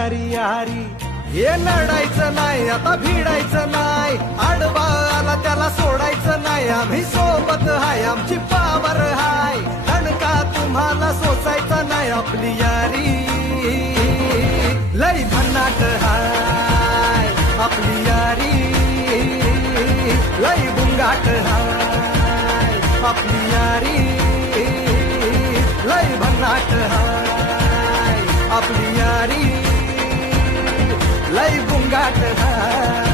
यारी यारी हे नडायचं नाही, आता भिडायचं नाही, आडवा आला त्याला सोडायचं नाही, आम्ही सोबत हाय, आमची पावर हाय, दणका तुम्हाला सोसायचा नाही, आपली यारी लई भन्नाट हाय, आपली यारी लई बुंगाट हाय, आपली यारी लई भन्नाट हाय, आपली यारी लई बुंगाट हाय.